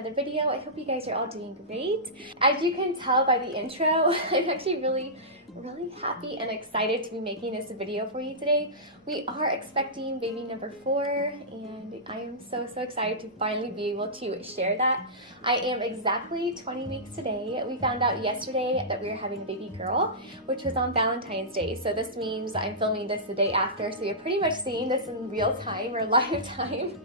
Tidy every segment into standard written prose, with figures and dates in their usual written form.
another video. I hope you guys are all doing great. As you can tell by the intro, I'm actually really happy and excited to be making this video for you today. We are expecting baby number 4 and I am so excited to finally be able to share that. I am exactly 20 weeks today. We found out yesterday that we were having a baby girl, which was on Valentine's Day. So this means I'm filming this the day after, so you're pretty much seeing this in real time or live time.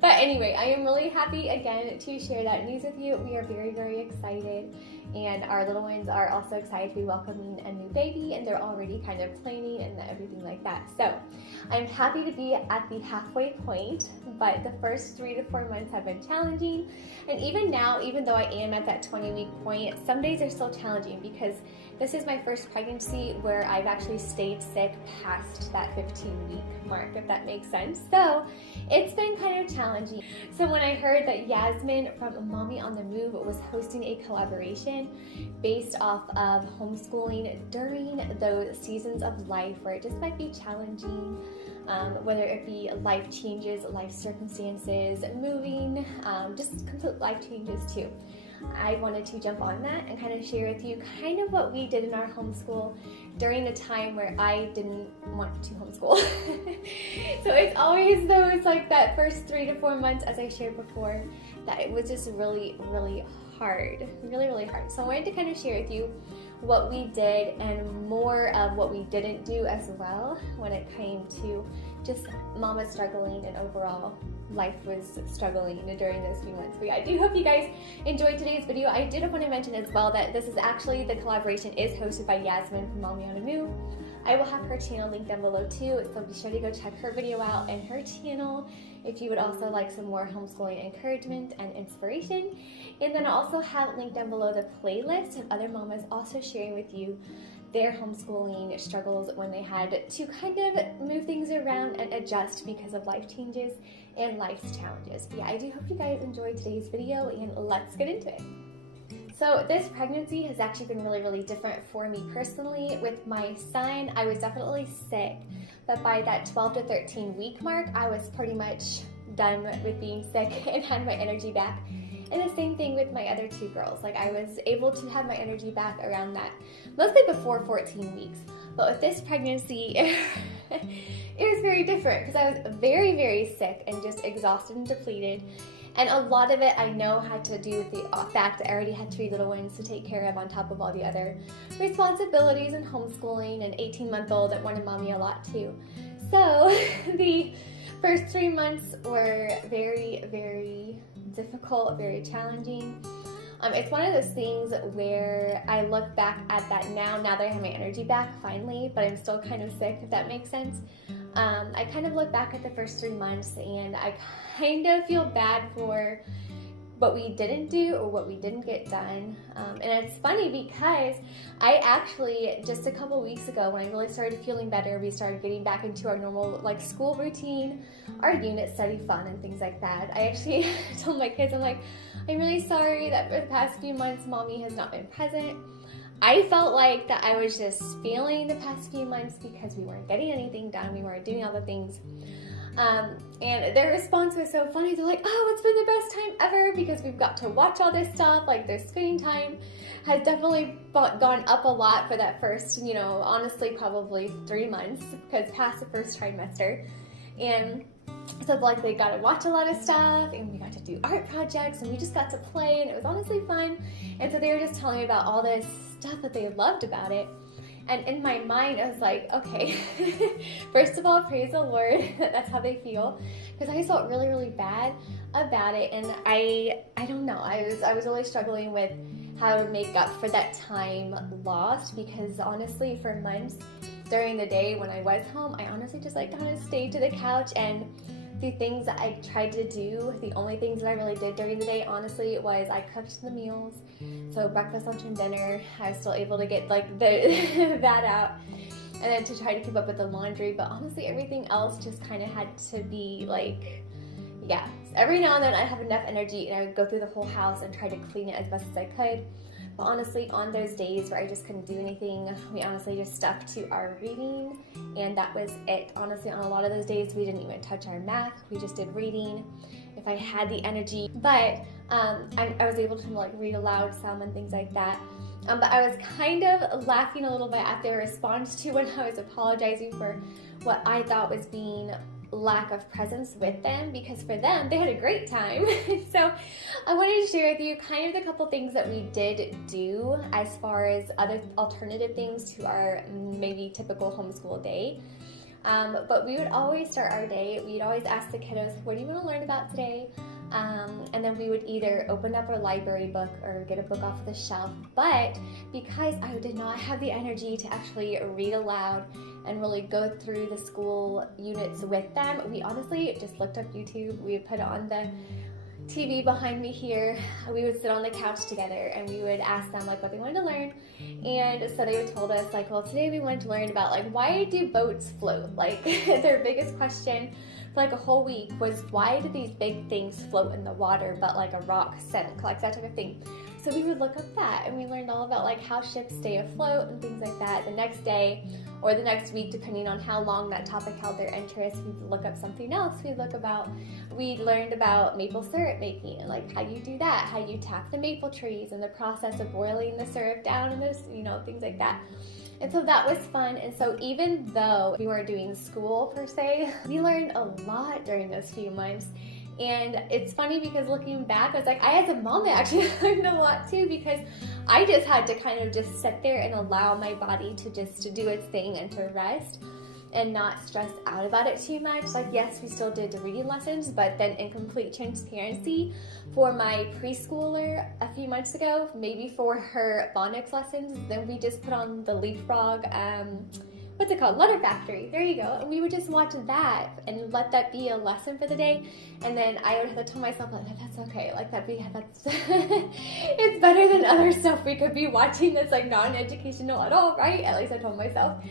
But anyway, I am really happy again to share that news with you. We are very excited, and our little ones are also excited to be welcoming a new baby, and they're already kind of planning and everything like that. So I'm happy to be at the halfway point, but the first 3 to 4 months have been challenging. And even now, even though I am at that 20-week point, some days are still challenging because this is my first pregnancy where I've actually stayed sick past that 15-week mark, if that makes sense. So it's been kind of challenging. So when I heard that Yasmine from Mommy on the Move was hosting a collaboration based off of homeschooling during those seasons of life where it just might be challenging, whether it be life changes, life circumstances, moving, just complete life changes too. I wanted to jump on that and kind of share with you kind of what we did in our homeschool during the time where I didn't want to homeschool. So it's always those like that first 3 to 4 months, as I shared before, that it was just really hard, really hard. So I wanted to kind of share with you what we did and more of what we didn't do as well when it came to just mama struggling and overall life was struggling during those few months. But yeah, I do hope you guys enjoyed today's video. I did want to mention as well that this is actually, the collaboration is hosted by Yasmine from Mommy on the Move. I will have her channel linked down below too, so be sure to go check her video out and her channel if you would also like some more homeschooling encouragement and inspiration. And then I also have linked down below the playlist of other mamas also sharing with you their homeschooling struggles when they had to kind of move things around and adjust because of life changes and life's challenges. Yeah, I do hope you guys enjoyed today's video, and let's get into it. So this pregnancy has actually been really different for me personally. With my son, I was definitely sick, but by that 12 to 13 week mark, I was pretty much done with being sick and had my energy back. And the same thing with my other 2 girls. Like, I was able to have my energy back around that, mostly before 14 weeks. But with this pregnancy, it was very different because I was very sick and just exhausted and depleted. And a lot of it I know had to do with the fact that I already had 3 little ones to take care of on top of all the other responsibilities and homeschooling, an 18-month-old that wanted mommy a lot too. So the first 3 months were very difficult, very challenging. It's one of those things where I look back at that now that I have my energy back finally, but I'm still kind of sick, if that makes sense. I kind of look back at the first 3 months and I kind of feel bad for what we didn't do or what we didn't get done. And it's funny because I actually, just a couple weeks ago when I really started feeling better, we started getting back into our normal like school routine, our unit study fun and things like that. I actually told my kids, I'm like, I'm really sorry that for the past few months mommy has not been present. I felt like that I was just failing the past few months because we weren't getting anything done, we weren't doing all the things. And their response was so funny. They're like, oh, it's been the best time ever because we've got to watch all this stuff. Like, their screen time has definitely gone up a lot for that first, honestly, probably 3 months, because past the first trimester. And so like they got to watch a lot of stuff, and we got to do art projects, and we just got to play, and it was honestly fun. And so they were just telling me about all this stuff that they loved about it. And in my mind, I was like, okay, first of all, praise the Lord that that's how they feel, because I felt really bad about it. And I don't know, I was really struggling with how to make up for that time lost, because honestly, for months during the day when I was home, I honestly just like kind of stayed to the couch, and the things that I tried to do, the only things that I really did during the day, honestly, was I cooked the meals. So breakfast, lunch, and dinner, I was still able to get like that out. And then to try to keep up with the laundry. But honestly, everything else just kind of had to be like, yeah. Every now and then I'd have enough energy and I would go through the whole house and try to clean it as best as I could. But honestly, on those days where I just couldn't do anything, we honestly just stuck to our reading, and that was it. Honestly, on a lot of those days, we didn't even touch our math. We just did reading if I had the energy. But I was able to like read aloud some and things like that. But I was kind of laughing a little bit at their response to when I was apologizing for what I thought was being lack of presence with them, because for them, they had a great time. So I wanted to share with you kind of the couple things that we did do as far as other alternative things to our maybe typical homeschool day. But we would always start our day, we'd always ask the kiddos, what do you want to learn about today? And then we would either open up a library book or get a book off the shelf. But because I did not have the energy to actually read aloud and really go through the school units with them, we honestly just looked up YouTube. We would put on the TV behind me here. We would sit on the couch together and we would ask them like what they wanted to learn. And so they would told us like, well, today we wanted to learn about like, why do boats float? Like their biggest question for like a whole week was, why do these big things float in the water but like a rock sank, like that type of thing. So we would look up that and we learned all about like how ships stay afloat and things like that. The next day or the next week, depending on how long that topic held their interest, we'd look up something else. We learned about maple syrup making and like how you do that, how you tap the maple trees and the process of boiling the syrup down and those, things like that. And so that was fun. And so even though we weren't doing school per se, we learned a lot during those few months. And it's funny because looking back, I was like, I as a mom, I actually learned a lot too, because I just had to kind of just sit there and allow my body to do its thing and to rest and not stress out about it too much. Like, yes, we still did the reading lessons, but then in complete transparency, for my preschooler a few months ago, maybe for her phonics lessons, then we just put on the Leapfrog, what's it called? Letter Factory. There you go. And we would just watch that and let that be a lesson for the day. And then I would have to tell myself, like, that's okay. Like that's it's better than other stuff we could be watching that's like non-educational at all, right? At least I told myself.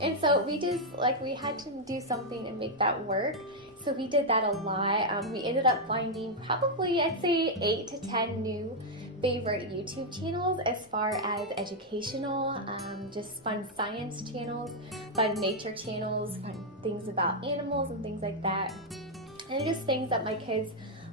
And so we just we had to do something and make that work. So we did that a lot. We ended up finding probably, I'd say 8 to 10 new favorite YouTube channels as far as educational, just fun science channels, fun nature channels, fun things about animals and things like that. And just things that my kids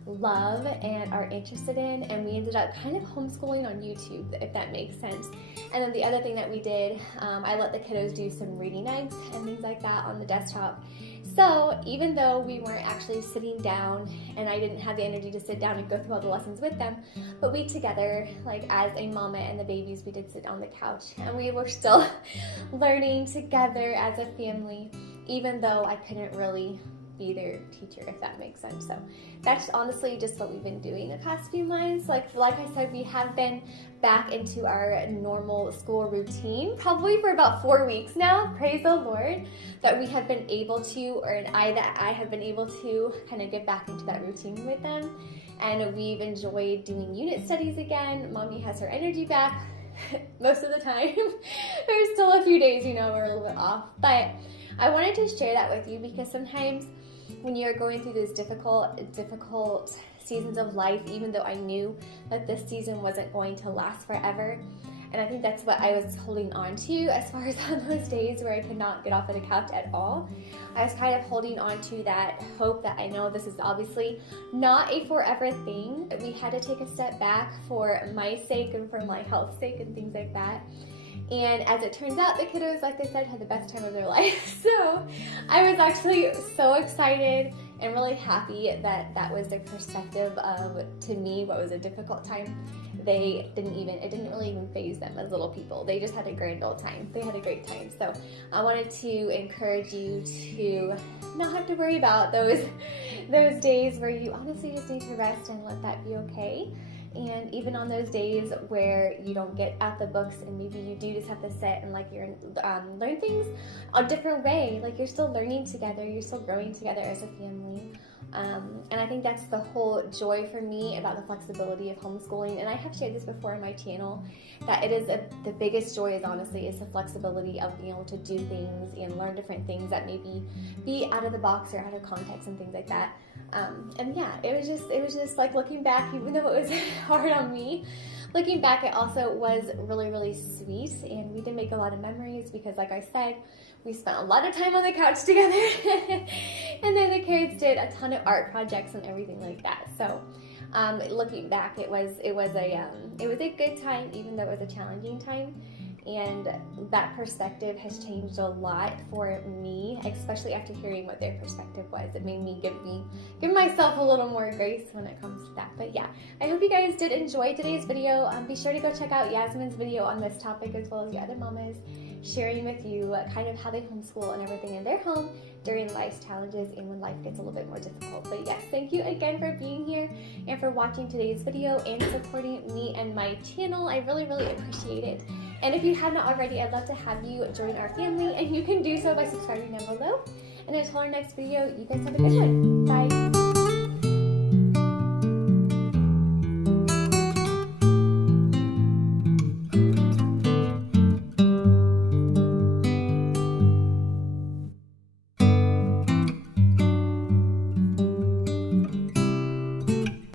love and are interested in, and we ended up kind of homeschooling on YouTube, if that makes sense. And then the other thing that we did, I let the kiddos do some reading eggs and things like that on the desktop. So even though we weren't actually sitting down and I didn't have the energy to sit down and go through all the lessons with them, but we together, like as a mama and the babies, we did sit on the couch and we were still learning together as a family, even though I couldn't really be their teacher, if that makes sense. So that's honestly just what we've been doing the past few months. Like I said, we have been back into our normal school routine probably for about 4 weeks now. Praise the Lord that we have been able to, I have been able to kind of get back into that routine with them. And we've enjoyed doing unit studies again. Mommy has her energy back most of the time. There's still a few days, we're a little bit off, but I wanted to share that with you because sometimes when you're going through these difficult seasons of life, even though I knew that this season wasn't going to last forever, and I think that's what I was holding on to as far as on those days where I could not get off of the couch at all. I was kind of holding on to that hope that I know this is obviously not a forever thing. We had to take a step back for my sake and for my health's sake and things like that. And as it turns out, the kiddos, like they said, had the best time of their life. So I was actually so excited and really happy that that was their perspective of, to me, what was a difficult time. It didn't really even faze them as little people. They just had a grand old time. They had a great time. So I wanted to encourage you to not have to worry about those days where you honestly just need to rest and let that be okay. And even on those days where you don't get out the books and maybe you do just have to sit and learn things a different way, like you're still learning together, you're still growing together as a family. And I think that's the whole joy for me about the flexibility of homeschooling. And I have shared this before on my channel, that it is the biggest joy is the flexibility of being able to do things and learn different things that maybe be out of the box or out of context and things like that. And yeah, it was just like looking back, even though it was hard on me, looking back, it also was really, really sweet. And we did make a lot of memories because, like I said, we spent a lot of time on the couch together. And then the kids did a ton of art projects and everything like that. So Looking back, it was a good time, even though it was a challenging time. And that perspective has changed a lot for me, especially after hearing what their perspective was. It made me give myself a little more grace when it comes to that. But yeah, I hope you guys did enjoy today's video. Be sure to go check out Yasmine's video on this topic, as well as the other mamas sharing with you kind of how they homeschool and everything in their home during life's challenges and when life gets a little bit more difficult. But yes, thank you again for being here and for watching today's video and supporting me and my channel. I really, really appreciate it. And if you have not already, I'd love to have you join our family, and you can do so by subscribing down below. And until our next video, you guys have a good one. Bye.